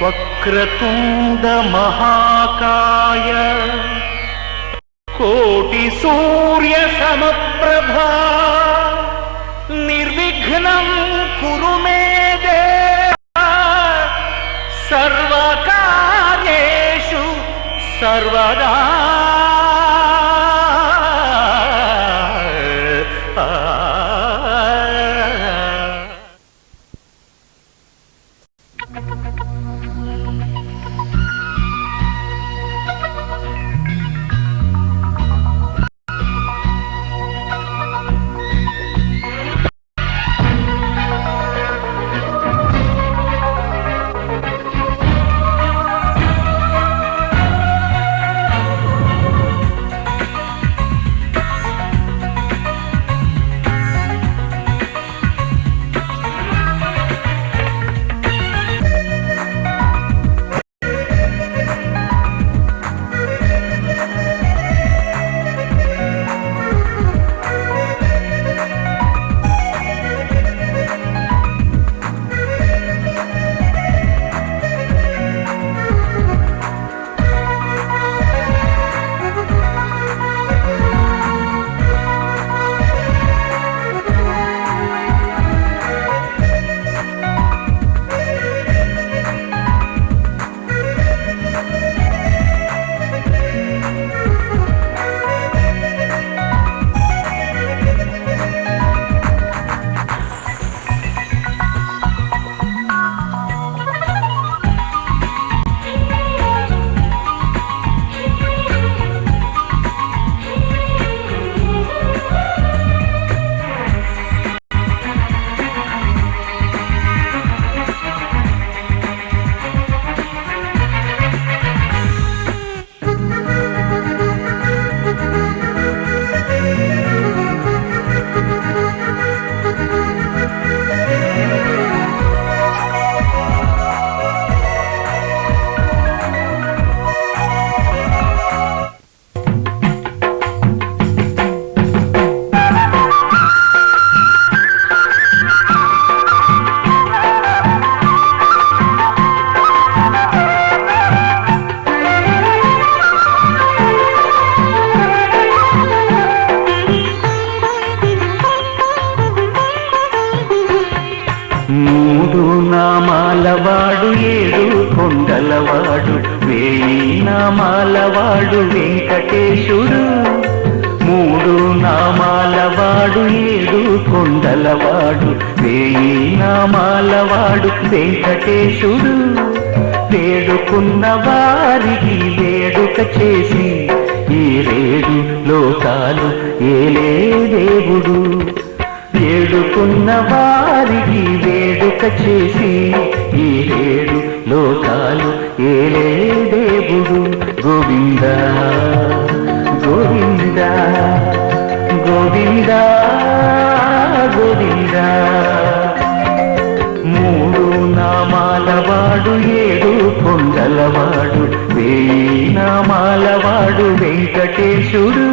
వక్రతుండ మహాకాయ కోటి సూర్య సమప్రభా నిర్విఘ్నం కురు మే దేవ సర్వకార్యేషు సర్వదా. మూడు నామాలవాడు ఏడు కొండలవాడు వేయి నామాలవాడు వెంకటేశుడు. మూడు నామాలవాడు ఏడు కొండలవాడు వేయి నామాలవాడు వెంకటేశుడు. వేడుకున్న వారికి వేడుక చేసి ఈ రేడు లోకాలు ఏలే దేవుడు. వేడుకున్న వారికి వేడుక చేసి ఈ ఏడు లోకాలు ఏలే దేవుడు. గోవింద గోవింద గోవింద గోవింద. మూడు నామాలవాడు ఏడు కొండలవాడు వేయి నామాలవాడు వెంకటేశుడు.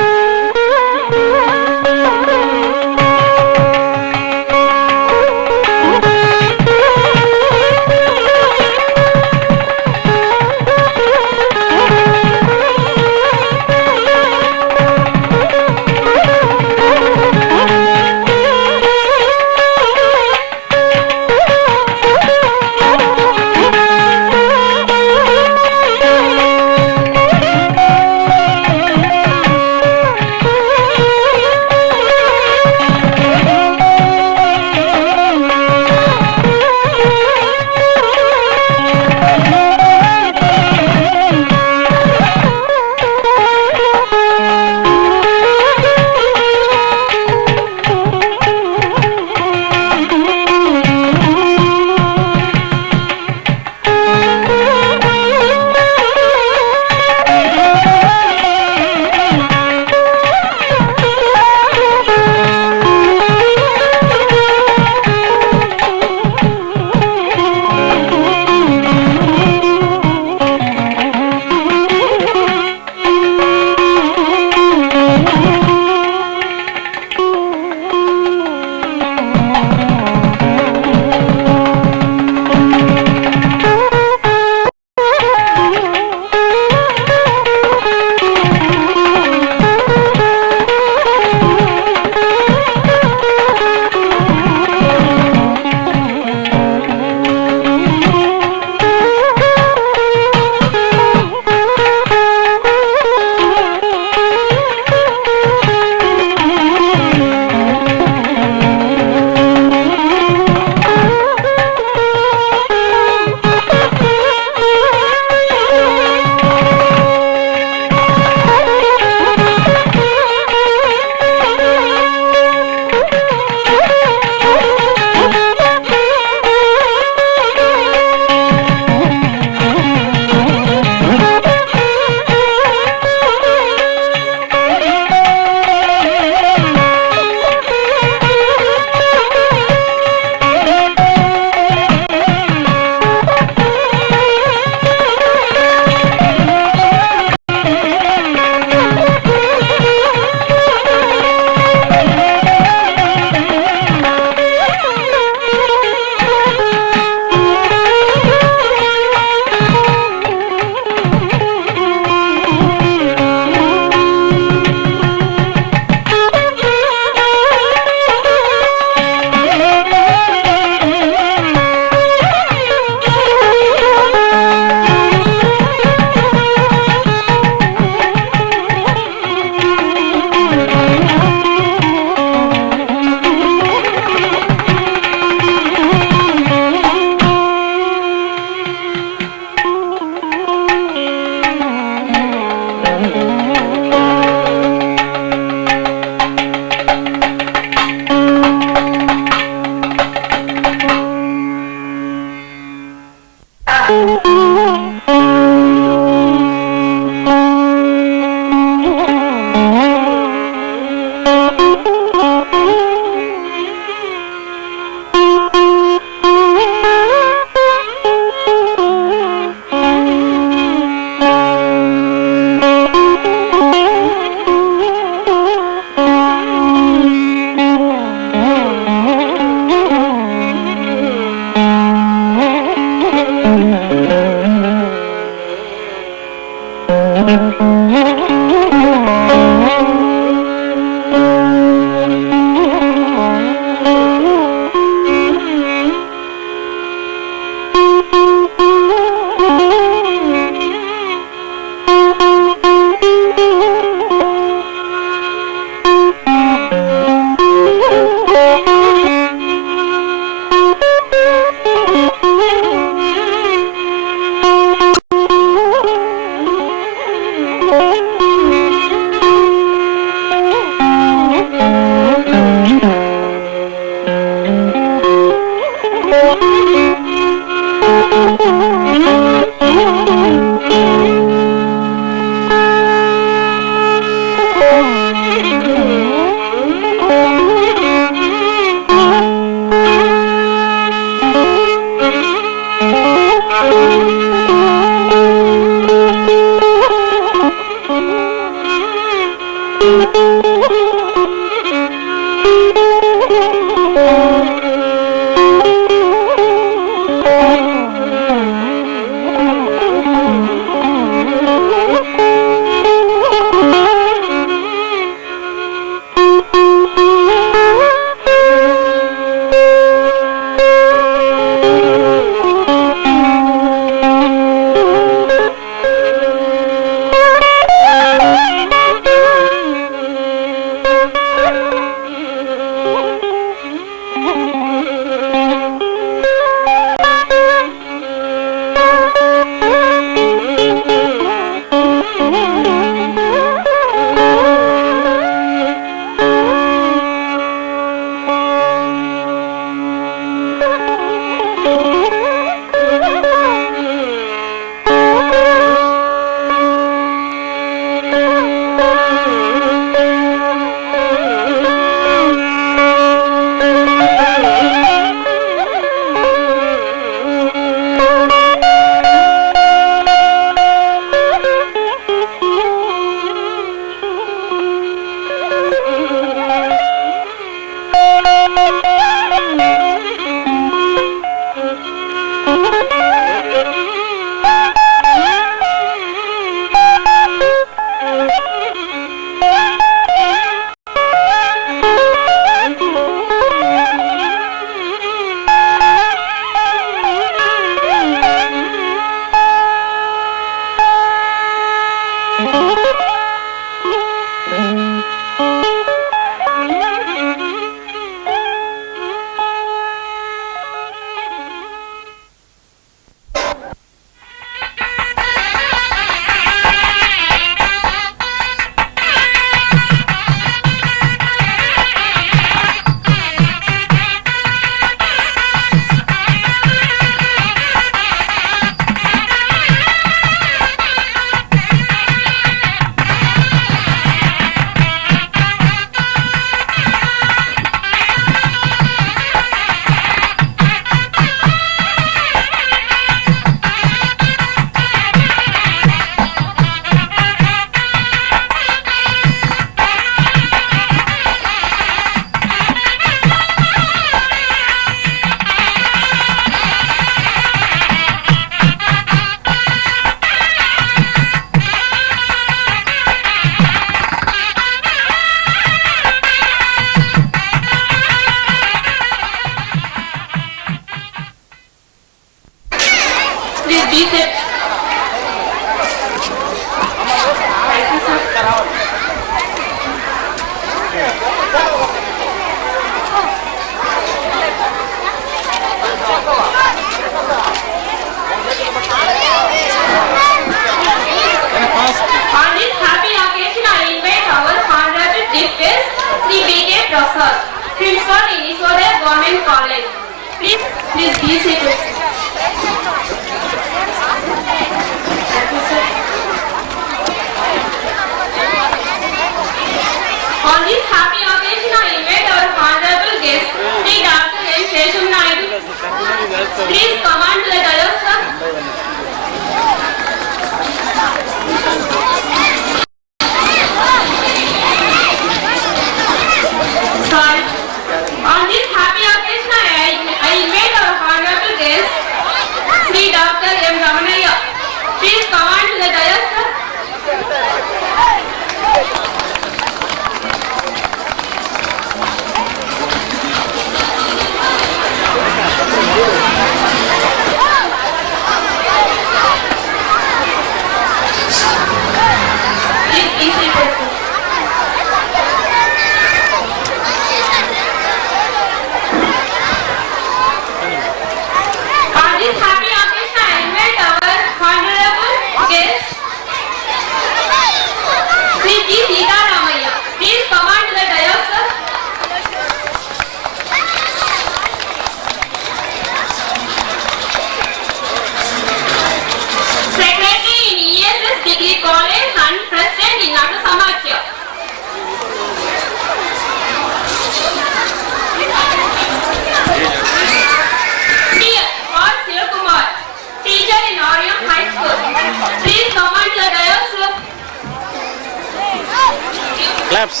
Claps.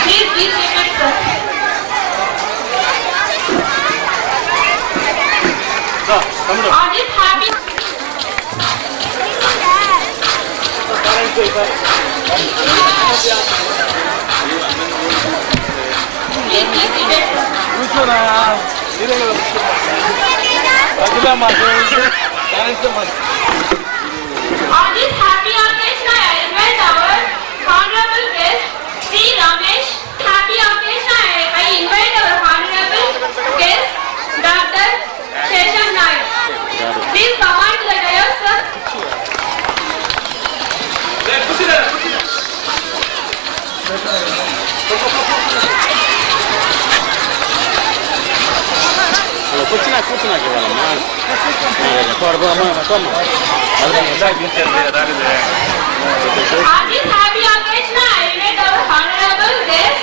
Please be seated, sir. On this happy. Please be seated, sir. On this happy occasion, I invite our honorable guest, Sri Ramesh. Happy occasion, I invite our honorable guest, Dr. Sheshan Nayak. Please come on to the dais, sir. కూర్చున్నాక ఇవ్వాలమ్మా On this happy occasion, I invite our honorable guest,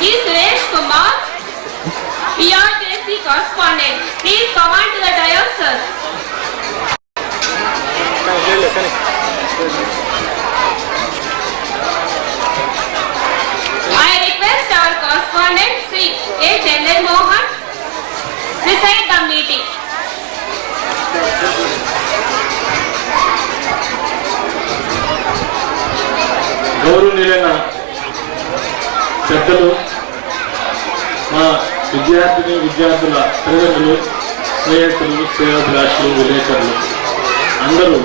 G. Suresh Kumar, PRJC correspondent. Please come on to the dais, sir. I request our correspondent, Sri A. Chandran Mohan, preside the meeting. గౌరవనీయులైన పెద్దలు, మా విద్యార్థుల తల్లిదండ్రులు, స్నేహితులు, శ్రేయోభిలాషులు, విలేకరులు అందరూ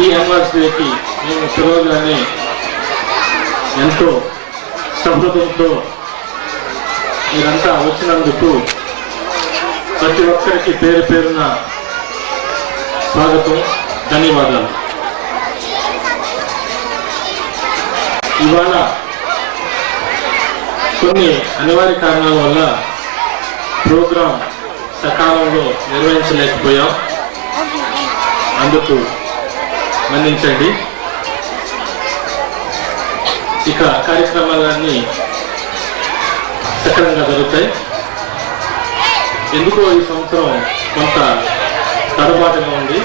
ఈ యూనివర్సిటీకి మేము పిలవగానే ఎంతో సౌహృదంతో మీరంతా వచ్చినందుకు ప్రతి ఒక్కరికి పేరు పేరున స్వాగతం, ధన్యవాదాలు. ఇవాళ కొన్ని అనివార్య కారణాల వల్ల ప్రోగ్రాం సకాలంలో నిర్వహించలేకపోయాం, అందుకు మన్నించండి. ఇక కార్యక్రమాలన్నీ సక్రమంగా జరుగుతాయి. ఎందుకో ఈ సంవత్సరం కొంత తడబాటుగా ఉంది.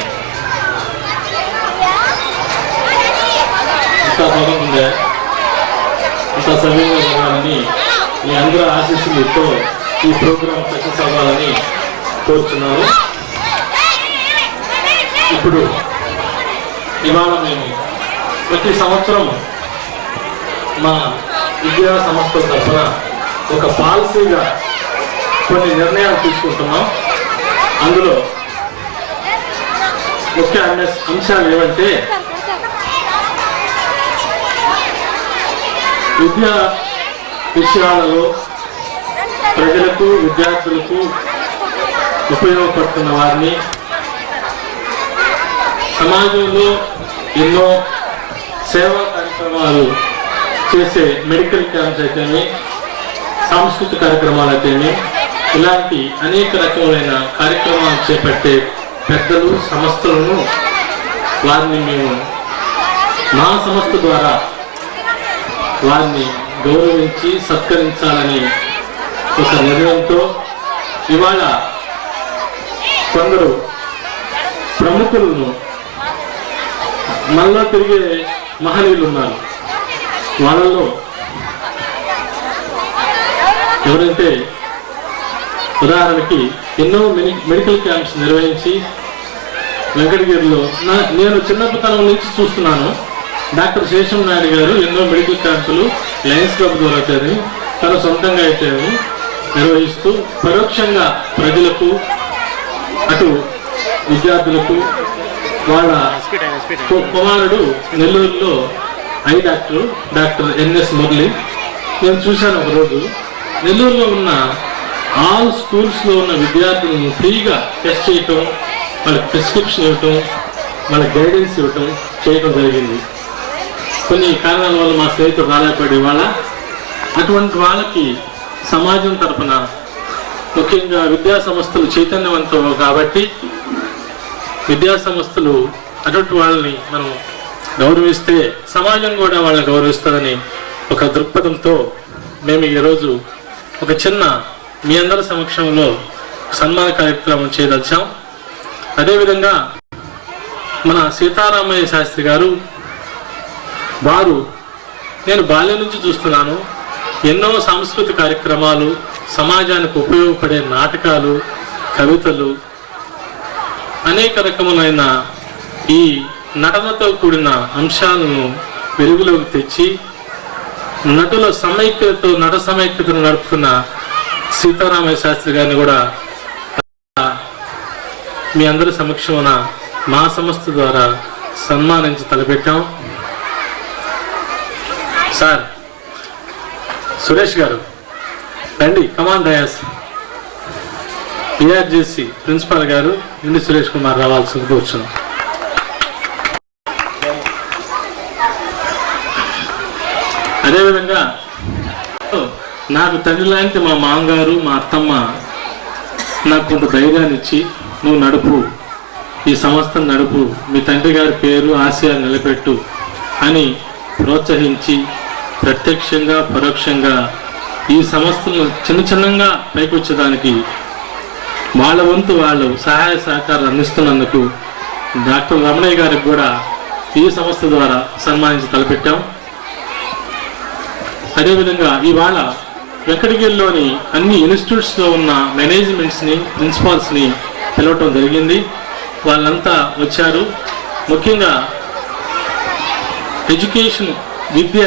ఇంత బాగుందే, ఇంత సవ్యంగా జరగాలని మీ అందరూ ఆశీస్సులతో ఈ ప్రోగ్రాం సక్సెస్ అవ్వాలని కోరుచున్నాను. ఇప్పుడు ఇవాళ మేము ప్రతి సంవత్సరం మా విద్యా సంస్థల తరఫున ఒక పాలసీగా కొన్ని నిర్ణయాలు తీసుకుంటున్నాం. అందులో ముఖ్య అంశాలు ఏమంటే, విద్యా విషయాలలో ప్రజలకు, విద్యార్థులకు ఉపయోగపడుతున్న వారిని, సమాజంలో ఎన్నో సేవా కార్యక్రమాలు చేసే మెడికల్ క్యాంప్స్ అయితేనే, సాంస్కృతిక కార్యక్రమాలు అయితేనే, ఇలాంటి అనేక రకములైన కార్యక్రమాలు చేపట్టే పెద్దలు, సంస్థలను వారిని మేము మా సంస్థ ద్వారా వారిని గౌరవించి సత్కరించాలని ఒక నిర్ణయంతో ఇవాళ కొందరు ప్రముఖులను మనలో తిరిగే మహనీయులు ఉన్నారు. వాళ్ళలో ఎవరైతే ఉదాహరణకి ఎన్నో మెడికల్ క్యాంప్స్ నిర్వహించి వెంకటగిరిలో నేను చిన్నతనం నుంచి చూస్తున్నాను. డాక్టర్ శేషం నాయుడు గారు ఎన్నో మెడికల్ క్యాంపులు లయన్స్ క్లబ్ ద్వారా తను సొంతంగా అయితే నిర్వహిస్తూ పరోక్షంగా ప్రజలకు, అటు విద్యార్థులకు, వాళ్ళ కుమారుడు నెల్లూరులో ఐ డాక్టర్ ఎన్ఎస్ మురళి. నేను చూశాను ఒకరోజు నెల్లూరులో ఉన్న ఆల్ స్కూల్స్లో ఉన్న విద్యార్థులను ఫ్రీగా టెస్ట్ చేయటం, వాళ్ళకి ప్రిస్క్రిప్షన్ ఇవ్వటం, వాళ్ళకి గైడెన్స్ ఇవ్వటం చేయటం జరిగింది. కొన్ని కారణాల వల్ల మా స్నేహితులు రాలేపడే వాళ్ళ అటువంటి వాళ్ళకి సమాజం తరపున, ముఖ్యంగా విద్యా సంస్థలు చైతన్యవంతం కాబట్టి విద్యా సంస్థలు అటువంటి వాళ్ళని మనం గౌరవిస్తే సమాజం కూడా వాళ్ళని గౌరవిస్తుందని ఒక దృక్పథంతో మేము ఈరోజు ఒక చిన్న మీ అందరి సమక్షంలో సన్మాన కార్యక్రమం చేయదలిచాం. అదేవిధంగా మన సీతారామయ్య శాస్త్రి గారు, వారు నేను బాల్యం నుంచి చూస్తున్నాను, ఎన్నో సాంస్కృతిక కార్యక్రమాలు, సమాజానికి ఉపయోగపడే నాటకాలు, కవితలు, అనేక రకములైన ఈ నటనతో కూడిన అంశాలను వెలుగులోకి తెచ్చి నటుల సమైక్యతతో నట సమైక్యతను నడుపుతున్న సీతారామయ్య శాస్త్రి గారిని కూడా మీ అందరి సమక్షమున మా సంస్థ ద్వారా సన్మానించి తలపెట్టాం. సార్ సురేష్ గారు రండి, కమాన్ డయాస్. పిఆర్జేసి ప్రిన్సిపాల్ గారు ఇండి సురేష్ కుమార్ రావాల్సింది కూర్చున్నాం. అదేవిధంగా నాకు తండ్రి లాంటి మా మామగారు, మా అత్తమ్మ నాకు కొంత ధైర్యాన్ని ఇచ్చి, నువ్వు నడుపు, ఈ సంస్థను నడుపు, మీ తండ్రి గారి పేరు ఆశయాలు నిలబెట్టు అని ప్రోత్సహించి ప్రత్యక్షంగా పరోక్షంగా ఈ సంస్థలను చిన్నగా పైకి వచ్చేదానికి వాళ్ళ వంతు వాళ్ళు సహాయ సహకారాలు అందిస్తున్నందుకు డాక్టర్ రమణయ్య గారికి కూడా ఈ సంస్థ ద్వారా సన్మానించి తలపెట్టాం. అదేవిధంగా ఇవాళ వెంకటగిరిలోని అన్ని ఇన్స్టిట్యూట్స్లో ఉన్న మేనేజ్మెంట్స్ని, ప్రిన్సిపాల్స్ని పిలవటం జరిగింది. వాళ్ళంతా వచ్చారు. ముఖ్యంగా ఎడ్యుకేషన్, విద్య,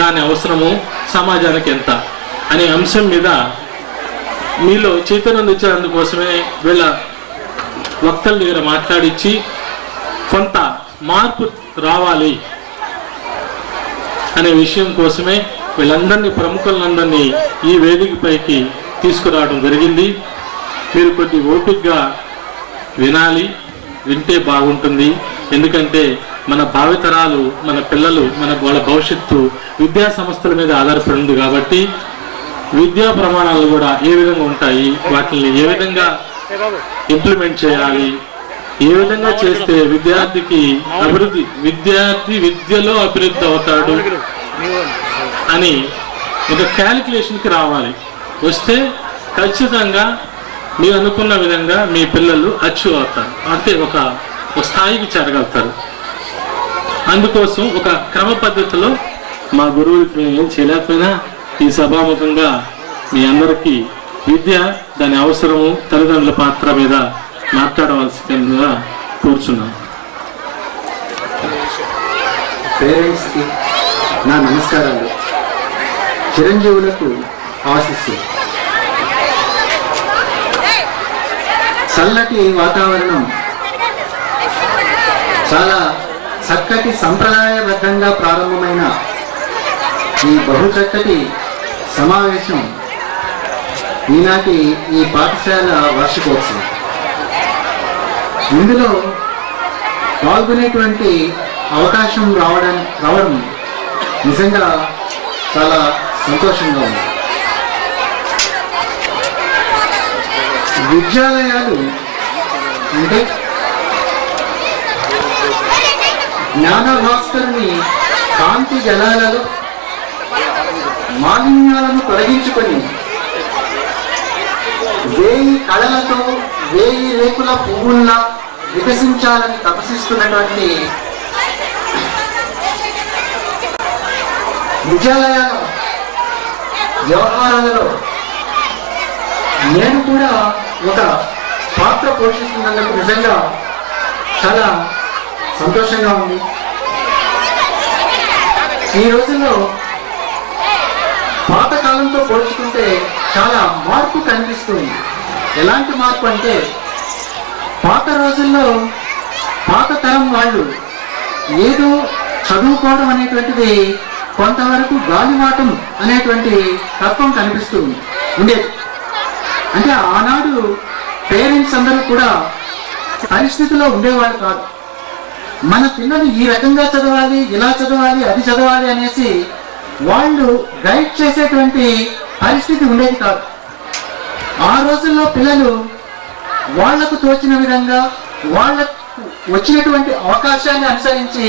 దాని అవసరము సమాజానికి ఎంత అనే అంశం మీద మీలో చైతన్యం తెచ్చేందుకోసమే వీళ్ళ వక్తల దగ్గర మాట్లాడించి కొంత మార్పు రావాలి అనే విషయం కోసమే వీళ్ళందరినీ, ప్రముఖులందరినీ ఈ వేదికపైకి తీసుకురావడం జరిగింది. మీరు కొద్ది ఓపికగా వినాలి, వింటే బాగుంటుంది. ఎందుకంటే మన భావితరాలు, మన పిల్లలు, వాళ్ళ భవిష్యత్తు విద్యా సంస్థల మీద ఆధారపడి ఉంది కాబట్టి విద్యా ప్రమాణాలు కూడా ఏ విధంగా ఉంటాయి, వాటిని ఏ విధంగా ఇంప్లిమెంట్ చేయాలి, ఏ విధంగా చేస్తే విద్యార్థికి అభివృద్ధి, విద్యార్థి విద్యలో అభివృద్ధి అవుతాడు అని ఒక క్యాలిక్యులేషన్కి రావాలి. వస్తే ఖచ్చితంగా మీరు అనుకున్న విధంగా మీ పిల్లలు అచీవ్ అవుతారు, అంటే ఒక స్థాయికి చేరగలుగుతారు. అందుకోసం ఒక క్రమ పద్ధతిలో మా గురువులకి మేము ఏం చేయలేకపోయినా ఈ సభాముఖంగా మీ అందరికీ విద్య, దాని అవసరము, తల్లిదండ్రుల పాత్ర మీద మాట్లాడవలసిందిగా కోరుచున్నాను. పేరెంట్స్కి నా నమస్కారాలు. చిరంజీవులకు ఆశీస్సు. చల్లటి వాతావరణం, చాలా చక్కటి సంప్రదాయబద్ధంగా ప్రారంభమైన ఈ బహు చక్కటి సమావేశం ఈనాటి ఈ పాఠశాల వార్షికోత్సవం. ఇందులో పాల్గొనేటువంటి అవకాశం రావడం నిజంగా చాలా సంతోషంగా ఉంది. విద్యాలయాలు అంటే జ్ఞానభాస్కరుని కాంతి జలాలలో మాలిన్యాలను తొలగించుకొని 1000 కళలతో 1000 రేకుల పువ్వుల్లా వికసించాలని తపసిస్తున్నటువంటి విద్యాలయాల వ్యవహారాలలో నేను కూడా ఒక పాత్ర పోషిస్తున్నందుకు నిజంగా చాలా సంతోషంగా ఉంది. ఈ రోజుల్లో పాతకాలంతో పోల్చుకుంటే చాలా ఎలాంటి మార్పు అంటే, పాత రోజుల్లో పాత తరం వాళ్ళు ఏదో చదువుకోవడం అనేటువంటిది కొంతవరకు గాలివాటం అనేటువంటి తత్వం కనిపిస్తూ ఉండేది. అంటే ఆనాడు పేరెంట్స్ అందరూ కూడా పరిస్థితిలో ఉండేవాళ్ళు కాదు. మన పిల్లలు ఈ రకంగా చదవాలి, ఇలా చదవాలి, అది చదవాలి అనేసి వాళ్ళు గైడ్ చేసేటువంటి పరిస్థితి ఉండేది కాదు. ఆ రోజుల్లో పిల్లలు వాళ్లకు తోచిన విధంగా వాళ్ళకు వచ్చినటువంటి అవకాశాన్ని అనుసరించి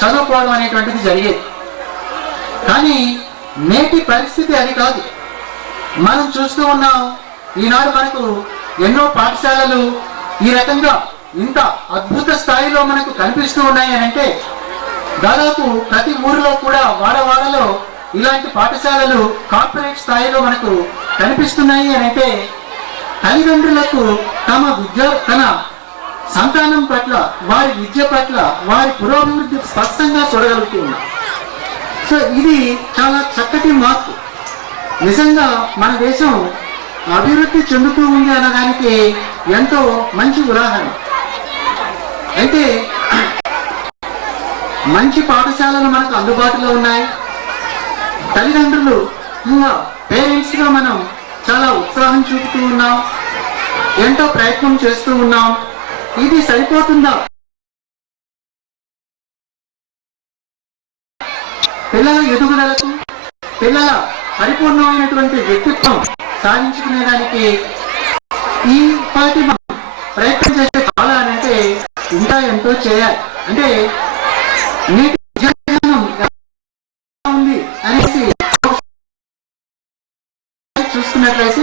చదువుకోవడం అనేటువంటిది జరిగేది. కానీ నేటి పరిస్థితి అది కాదు. మనం చూస్తూ ఉన్నాం, ఈనాడు మనకు ఎన్నో పాఠశాలలు ఈ రకంగా ఇంత అద్భుత స్థాయిలో మనకు కనిపిస్తూ ఉన్నాయి అని అంటే, దాదాపు ప్రతి ఊరిలో కూడా వాడవాడలో ఇలాంటి పాఠశాలలు కార్పొరేట్ స్థాయిలో మనకు కనిపిస్తున్నాయి అని అంటే, తల్లిదండ్రులకు తన సంతానం పట్ల, వారి విద్య పట్ల, వారి పురోభివృద్ధి స్పష్టంగా చూడగలుగుతూ ఉన్నారు. సో ఇది చాలా చక్కటి మార్పు. నిజంగా మన దేశం అభివృద్ధి చెందుతూ ఉంది అన్నదానికి ఎంతో మంచి ఉదాహరణ. అయితే మంచి పాఠశాలలు మనకు అందుబాటులో ఉన్నాయి. తల్లిదండ్రులు పేరెంట్స్గా మనం చాలా ఉత్సాహం చూపుతూ ఉన్నాం, ఎంతో ప్రయత్నం చేస్తూ ఉన్నాం. ఇది సరిపోతుందా? పిల్లల ఎదుగుదలకు, పిల్లల పరిపూర్ణమైనటువంటి వ్యక్తిత్వం సాధించుకునేదానికి ఈ పాటి మనం ప్రయత్నం చేస్తే చాలా అంటే ఇంకా ఎంతో చేయాలి. అంటే నేటి విద్యావిధానం ఎలా ఉంది అనేసి చూసుకున్నట్లయితే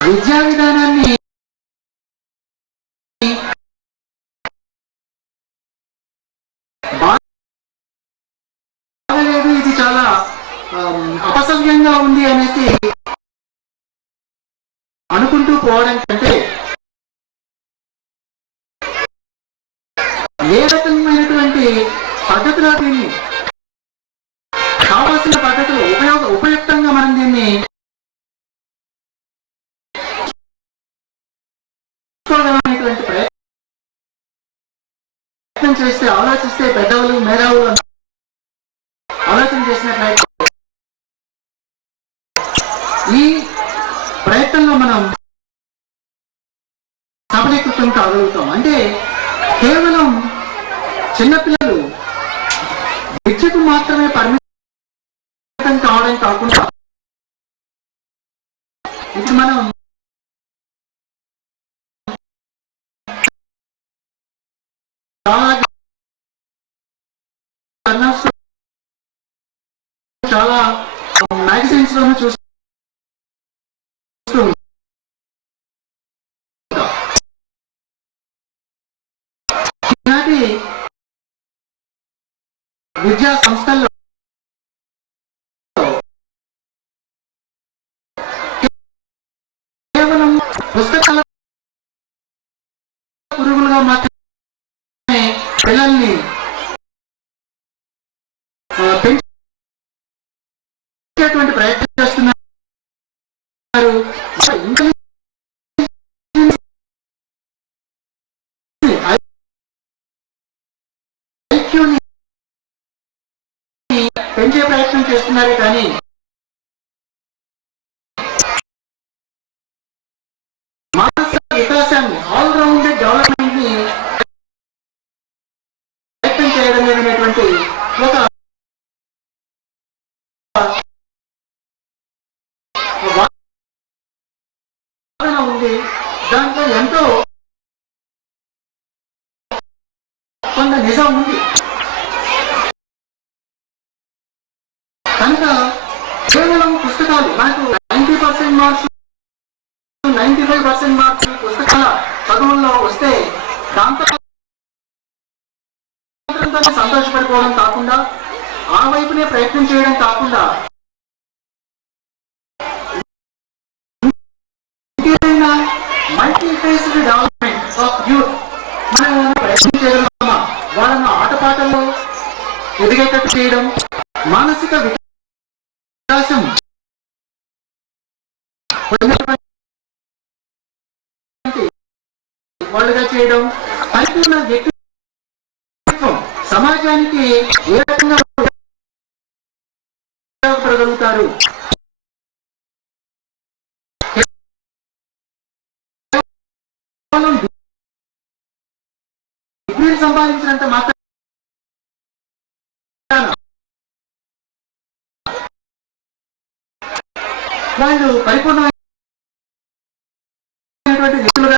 విద్యా విధానాన్ని బాగలేదు, ఇది చాలా అపసవ్యంగా ఉంది అనేసి అనుకుంటూ పోవడం కంటే, ఏ రకమైనటువంటి పద్ధతిలో దీన్ని కావాల్సిన పద్ధతిలో ఉపయుక్తంగా మనం దీన్ని అనేటువంటి ప్రయత్నం చేస్తే, ఆలోచిస్తే, పెద్దవాళ్ళు మేధావులు ఆలోచన చేసినట్లయితే ఈ ప్రయత్నంలో మనం సఫలీకృతం కాగలుగుతాం. అంటే కేవలం చిన్నపిల్లలు విద్యకు మాత్రమే పరిమితం కావడం కాకుండా, ఇప్పుడు మనం చాలా మ్యాగజైన్స్ లోనూ చూస్తూ ఈనాటి విద్యా సంస్థల్లో కేవలం పుస్తకాల పురుగులుగా మాత్రమే పిల్లల్ని పెంచేటువంటి ప్రయత్నం చేస్తున్నారు. ఐక్యూని పెంచే ప్రయత్నం చేస్తున్నారు, కానీ మానసిక వికాసాన్ని, ఆల్రౌండెడ్ డెవలప్మెంట్ ని ప్రయత్నం చేయడం అనేటువంటి ఒక ఉంది. దాంట్లో ఎంతో కొంత నిజం ఉంది. కనుక కేవలం పుస్తకాలు మనకు 90% మార్క్స్, 95% మార్క్స్ పుస్తకాల చదువుల్లో వస్తే దాంతో సంతోషపడిపోవడం కాకుండా, ఆ వైపునే ప్రయత్నం చేయడం కాకుండా, ఇంకేదైనా మల్టీఫేస్డ్ డెవలప్మెంట్ ఆఫ్ యూత్ మనం ప్రయత్నం చేయగలుగుతామా? వాళ్ళను ఆటపాటల్లో ఎదిగేటట్టు చేయడం, మానసిక అవకాశం వాళ్ళుగా చేయడం, పరిపూర్ణ వ్యక్తిత్వం సమాజానికి ఏ రకంగా ఉపయోగపడగలుగుతారు, డిగ్రీలు సంపాదించినంత మాత్రం వాళ్ళు పరిపూర్ణమైనటువంటి వ్యక్తులుగా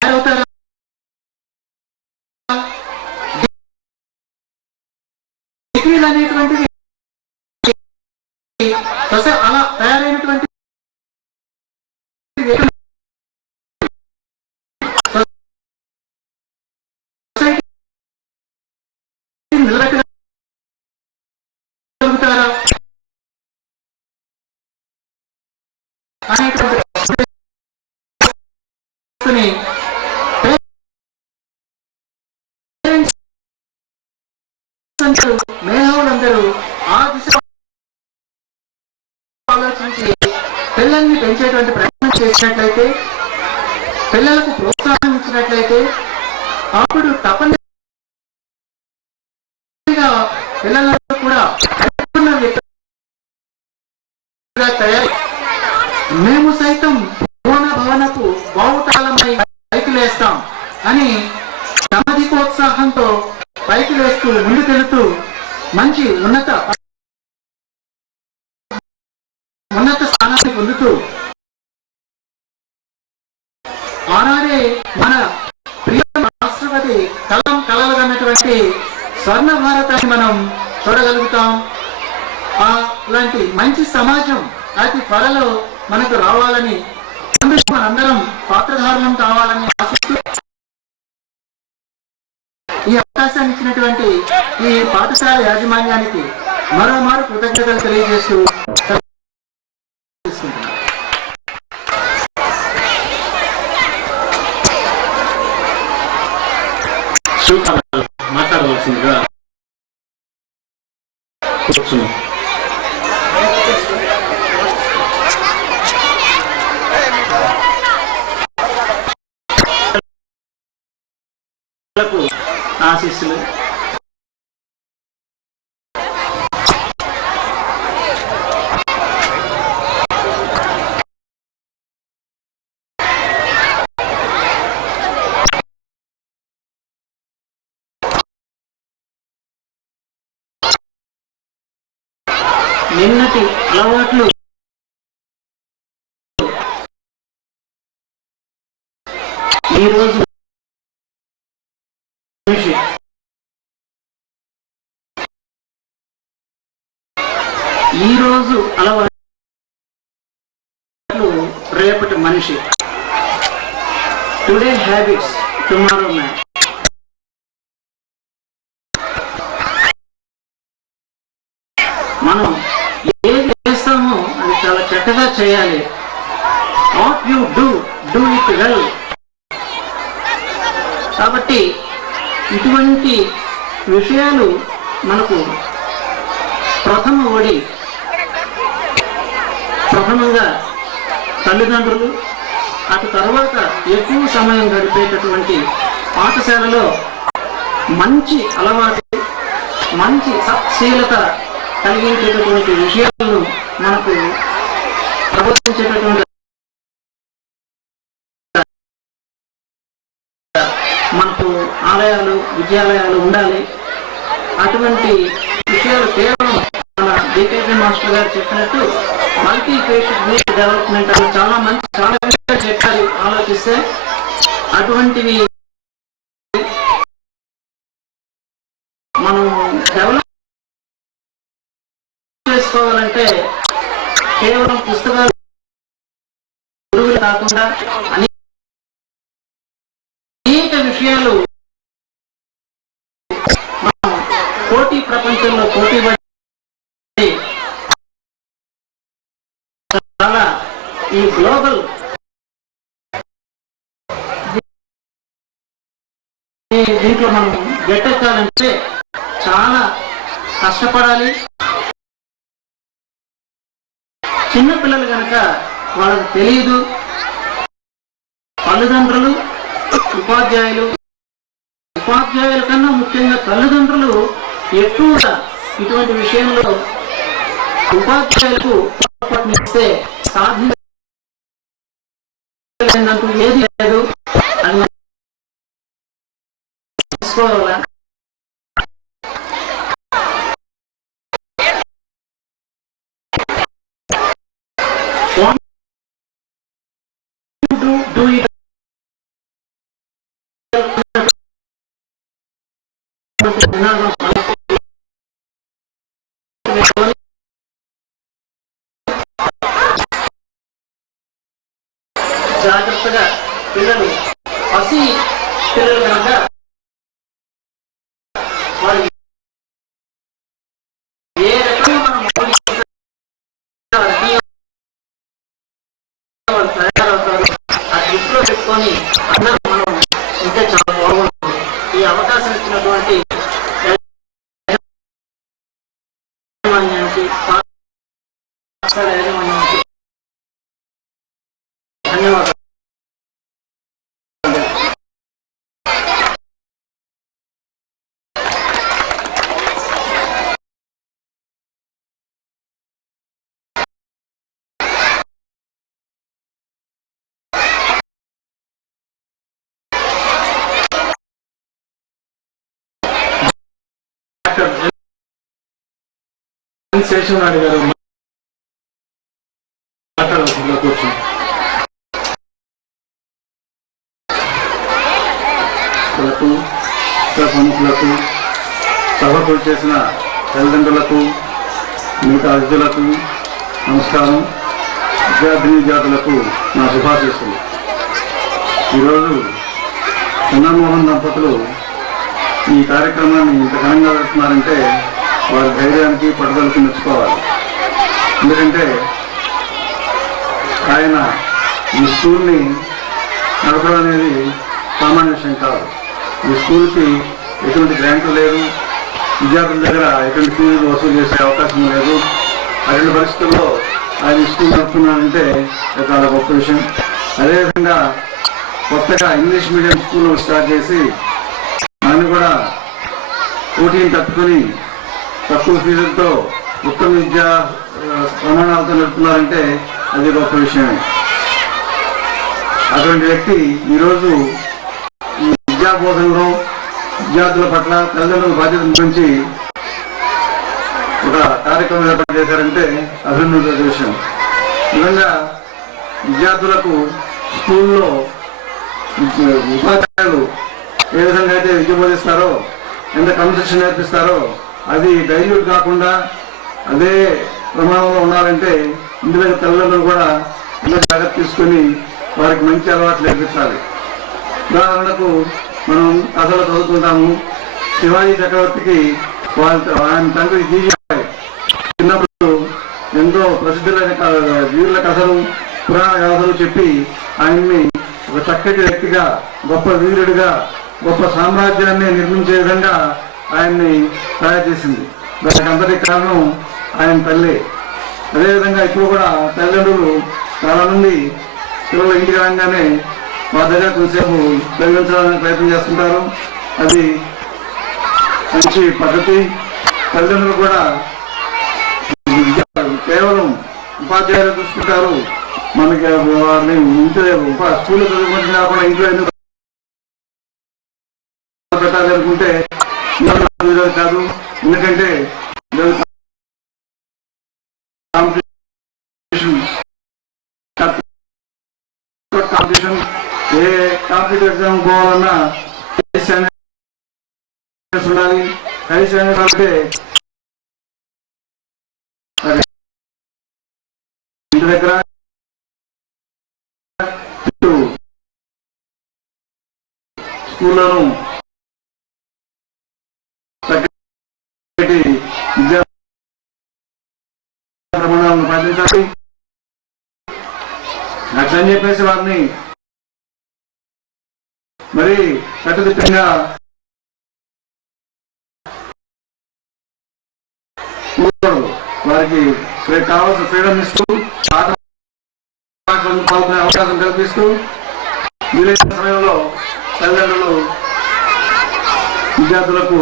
తయారవుతారా? డిగ్రీలు అనేటువంటిది అలా తయారైనటువంటి వ్యక్తులు నిలబెట్టగలుగుతారా అనేటువంటి మేధావులందరూ ఆ దిశ ఆలోచించి పిల్లల్ని పెంచేటువంటి ప్రయత్నం చేసినట్లయితే, పిల్లలకు ప్రోత్సాహం ఇచ్చినట్లయితే, అప్పుడు తప్పనిసరిగా పిల్లలకు కూడా తయారు మేము సైతం భవనకు బావుటాలమై పైకి లేస్తాం అని సమధికోత్సాహంతో పైకి లేస్తూ ముందుకెళుతూ మంచి ఉన్నత స్థానాన్ని పొందుతూ ఆనాడే మన ప్రియ రాష్ట్రపతి కలలుగన్నటువంటి స్వర్ణ భారతాన్ని మనం చూడగలుగుతాం. అలాంటి మంచి సమాజం అతి త్వరలో మనకు రావాలని, అందుకు మనందరం పాత్రధారులం కావాలని ఆశిస్తూ ఈ అవకాశాన్ని ఇచ్చినటువంటి ఈ పాఠశాల యాజమాన్యానికి మరోమారు కృతజ్ఞతలు తెలియజేస్తూ మాట్లాడవలసిందిగా కూర్చున్నాం. ఆశీస్సులు. నిన్నటి అలవాట్లు ఈరోజు అలవాట్లు రేపటి మనిషి. Today habits tomorrow man. మనం ఏది చేస్తామో అది చాలా చక్కగా చేయాలి. What you do it well. కాబట్టి ఇటువంటి విషయాలు మనకు ప్రథమంగా తల్లిదండ్రులు, అటు తర్వాత ఎక్కువ సమయం గడిపేటటువంటి పాఠశాలలో మంచి అలవాటు, మంచి సత్శీలత కలిగించేటటువంటి విషయాలను మనకు ప్రబోధించేటటువంటి మనకు ఆలయాలు, విద్యాలయాలు ఉండాలి. అటువంటి విషయాలు కేవలం మన డికేపీ మాస్టర్ గారు చెప్పినట్టు మల్టీ ఫేషియల్ యూత్ డెవలప్మెంట్ అని చాలా విషయాలు చెప్పారు. ఆలోచిస్తే అటువంటివి మనం డెవలప్ చేసుకోవాలంటే కేవలం పుస్తకాలు గురువులు కాకుండా అనేక విషయాలు మనం పోటీ ప్రపంచంలో పోటీ పడి చాలా ఈ గ్లోబల్ దీంట్లో మనం గట్టెక్కాలంటే చాలా కష్టపడాలి. చిన్నపిల్లలు కనుక వాళ్ళకి తెలియదు. తల్లిదండ్రులు, ఉపాధ్యాయుల కన్నా ముఖ్యంగా తల్లిదండ్రులు ఎక్కువగా ఇటువంటి విషయంలో ఉపాధ్యాయులకు ఇస్తే సాధించలేదంటూ ఏది లేదు అని తెలుసుకోవాలా. Do it. జాగ్రత్తగా పిల్లలు పసి పిల్లలు కనుక వారి ఏ రకంగా మనం తయారవుతారు ఆ దృష్టిలో పెట్టుకొని అందరూ మనం ఇంకా చాలా బాగుంటుంది. ఈ అవకాశం ఇచ్చినటువంటి యాజమాన్యానికి ధన్యవాదాలు. శేషనాయుడు గారు మాట్లాడాల్సిందిగా కూర్చుని ప్రముఖులకు, సభకు చేసిన తల్లిదండ్రులకు, మిగతా అతిథులకు నమస్కారం. విద్యార్థులకు నా శుభాశీస్సులు. ఈరోజు చంద్రమోహన్ దంపతులు ఈ కార్యక్రమాన్ని ఇంత ఘనంగా జరుపుతున్నారంటే వారి ధైర్యానికి, పట్టుదలకు మెచ్చుకోవాలి. ఎందుకంటే ఆయన ఈ స్కూల్ని నడపడం అనేది సామాన్య విషయం కాదు. ఈ స్కూల్కి ఎటువంటి గ్రాంట్లు లేదు, విద్యార్థుల దగ్గర ఎటువంటి ఫీజులు వసూలు చేసే అవకాశం లేదు. అటువంటి పరిస్థితుల్లో ఆయన ఈ స్కూల్ నడుపుతున్నారంటే చాలా గొప్ప విషయం. అదేవిధంగా కొత్తగా ఇంగ్లీష్ మీడియం స్కూల్ స్టార్ట్ చేసి దాన్ని కూడా పోటీని తట్టుకొని తక్కువ ఫీజులతో ఉత్తమ విద్యా ప్రమాణాలతో నడుపుతున్నారంటే అది గొప్ప విషయమే. అటువంటి వ్యక్తి ఈరోజు ఈ విద్యా బోధనలో విద్యార్థుల పట్ల తల్లిదండ్రుల బాధ్యత గురించి ఒక కార్యక్రమం ఏర్పాటు చేశారంటే అభినందన విషయం. నిజంగా విద్యార్థులకు స్కూల్లో ఉపాధ్యాయులు ఏ విధంగా అయితే విద్య బోధిస్తారో, ఎంత క్రమశిక్షణ నేర్పిస్తారో అది డైల్యూట్ కాకుండా అదే ప్రమాణంలో ఉండాలంటే ఇందులో తల్లిదండ్రులు కూడా ఇందులో జాగ్రత్త తీసుకొని వారికి మంచి అలవాట్లు నేర్పించాలి. ఉదాహరణకు మనం కథలు చదువుతుంటాము. శివాజీ చక్రవర్తికి ఆయన తండ్రి జీజాయ్ చిన్నప్పుడు ఎంతో ప్రసిద్ధులైన వీరుల కథలు, పురాణ కథలు చెప్పి ఆయన్ని ఒక చక్కటి వ్యక్తిగా, గొప్ప వీరుడిగా, గొప్ప సామ్రాజ్యాన్ని నిర్మించే విధంగా ఆయన్ని తయారు చేసింది. దానికి అంతటి కారణం ఆయన తల్లి. అదేవిధంగా ఇప్పుడు కూడా తల్లిదండ్రులు చాలా మంది పిల్లలు ఇంటికి రాగానే మా దగ్గర కొంచెంసేపు పెరిగించడానికి ప్రయత్నం చేస్తుంటారు. అది మంచి పద్ధతి. తల్లిదండ్రులు కూడా కేవలం ఉపాధ్యాయులు చూసుకుంటారు. మనకి వారిని ఇంట్లో స్కూల్లో చదువుకుంటే కాకుండా ఇంట్లో ఎందుకు పెట్టాలనుకుంటే కాదు. ఎందుకంటే కాంపిటీషన్ ఏ కాంపిటేటివ్ ఎగ్జామ్ పోవాలన్నా ఉండాలి. కలిసి అంటే ఇంటి దగ్గర స్కూల్లోనూ విద్యా ప్రమాణాలను పాటించాలి. అట్లని చెప్పేసి వారిని మరి కట్టుదిట్టంగా వారికి కావాల్సిన ఫ్రీడమ్ ఇస్తూ ఆట పాల్గొనే అవకాశం కల్పిస్తూ వీలైన సమయంలో తల్లిదండ్రులు విద్యార్థులకు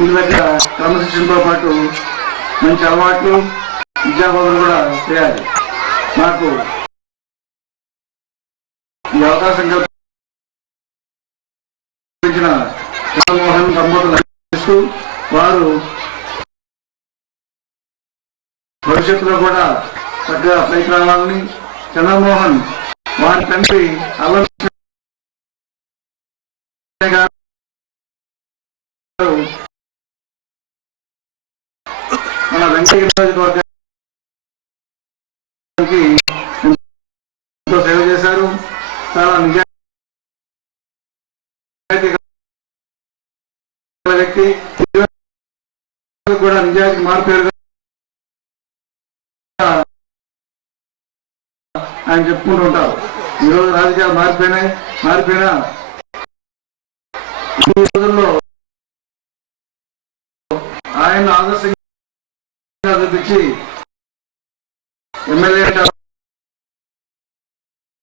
ఇంటి దగ్గర క్రమశిక్షణతో పాటు మంచి అలవాట్లు విద్యాబోధన కూడా చేయాలి. నాకు ఈ అవకాశం కల్పించిన చంద్రమోహన్ దంపతులు ఇస్తూ వారు భవిష్యత్తులో కూడా చక్కగా పైకి రావాలని చంద్రమోహన్ వారి తండ్రి అల్లం మన వెంకయ్య నియోజకవర్గానికి ఎంతో సేవ చేశారు. చాలా నిజాయితీ వ్యక్తి కూడా నిజాయితీ మారిపోయారు. ఆయన చెప్పుకుంటూ ఉంటారు ఈరోజు రాజకీయాలు మారిపోయినా ఈ రోజుల్లో ఆయన ఆదర్శంగా చూపించి ఎమ్మెల్యే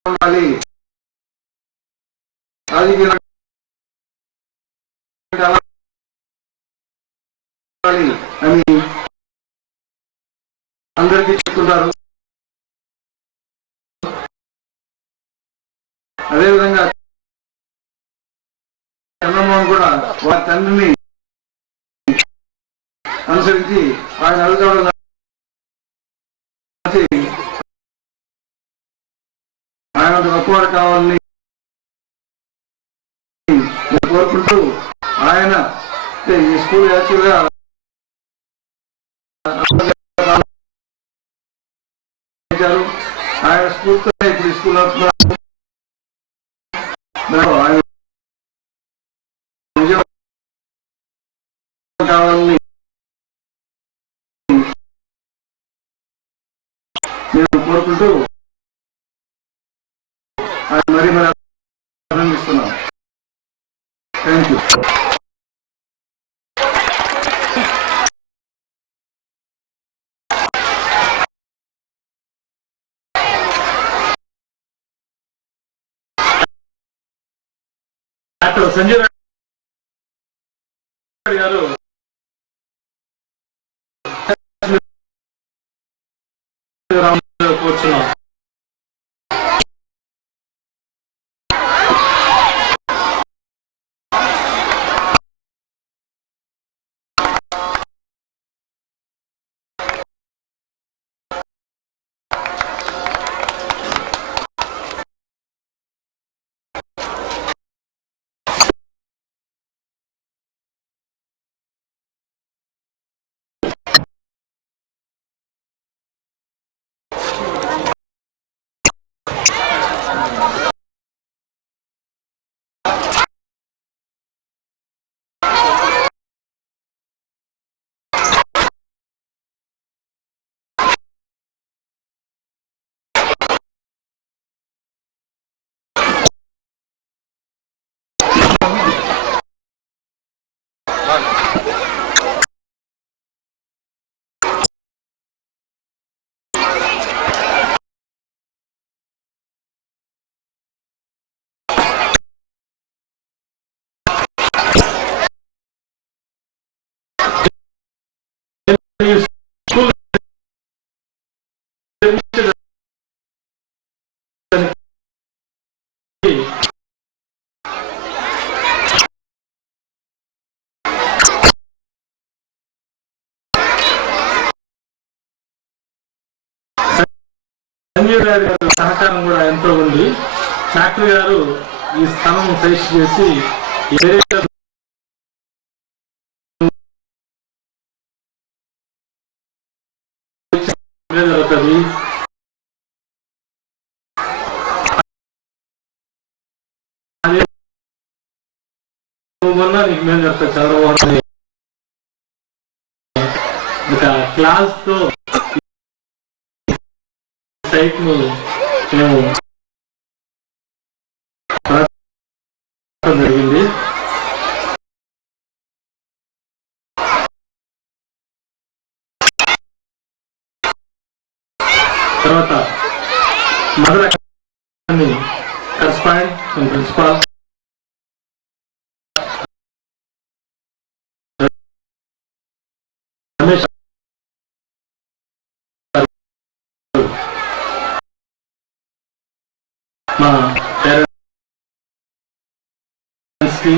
ఉండాలి, రాజకీయాలు అని అందరికీ చెప్తుంటారు. అదేవిధంగా చంద్రమోహన్ కూడా వారి తండ్రిని అనుసరించి ఆయన అడుగుతాడు ఆయన గొప్పవాడు కావాలని కోరుకుంటూ ఆయన ఈ స్కూల్ యాక్చువల్గా ఆయన స్కూల్తో ఇప్పుడు స్కూల్ కావాలని నేను కోరుకుంటూ ఆయన మరీ అభినందిస్తున్నాను. Thank you. డాక్టర్ సంజయ్ గారు కూర్చున్నాం. సంజయ్ గారి సహకారం కూడా ఎంతో ఉంది. శాస్త్రి గారు ఈ స్థలం సజెస్ట్ చేసి జరుగుతుంది. నీకు మేము చెప్తాను చంద్రమోహన్ ఒక క్లాస్ తో సైట్ ను మేము జరిగింది. తర్వాత mother academy correspondent and principal Ramesh మా పేరెంట్స్కి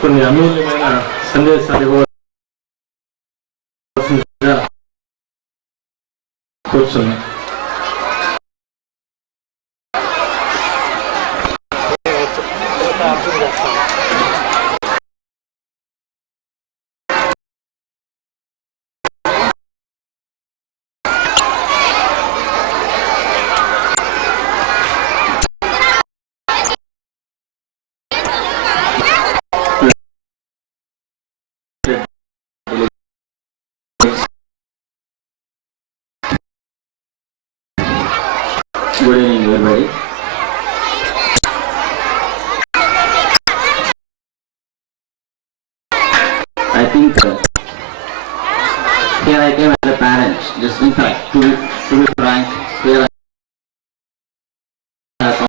కొన్ని అమూల్యమైన సందేశాలు ఇవ్వవలసిందిగా కూర్చున్నాం. Good evening, everybody. I think here I came as a parent. Just in fact, to be frank, here I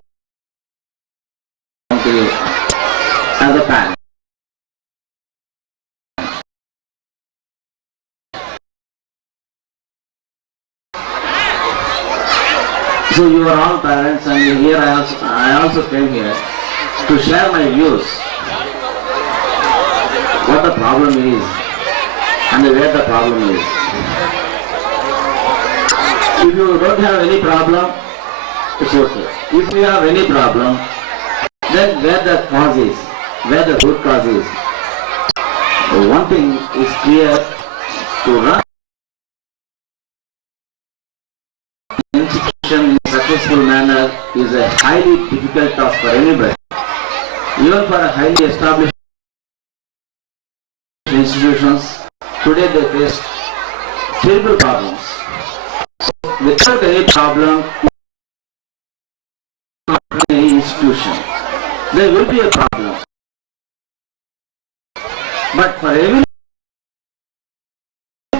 come to you as a parent. So you are all parents, and here I also came here to share my views, what the problem is and where the problem is. If you don't have any problem, it's okay. If you have any problem, then where the cause is, where the root cause is. One thing is clear: to run institution in a successful manner is a highly difficult task for anybody. Even for a highly established institutions, today they face terrible problems. So without any problem in any institution, there will be a problem. But for every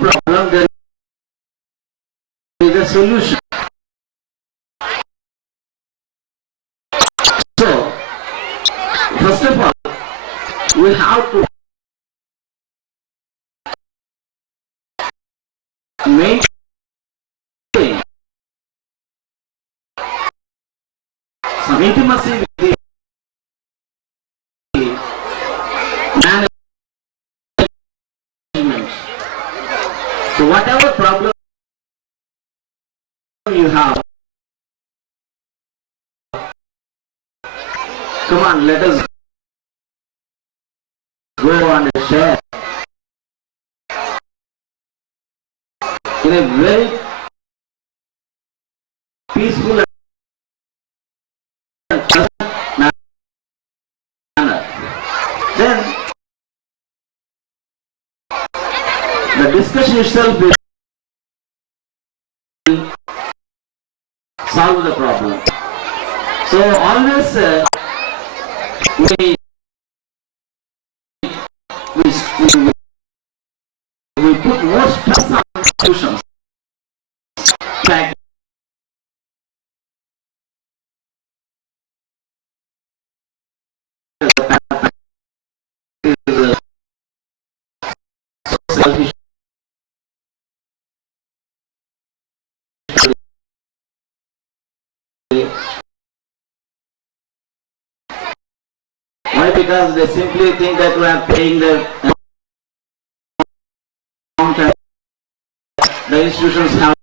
problem, there is a solution. So, first of all, we have to maintain some intimacy with the management. So, whatever problem you have, come on, let us go and share in a very peaceful and pleasant manner. Then the discussion itself will solve the problem. So always we put more stress on solutions. Like selfish. Why? Because they simply think that we are paying the amount and the institutions have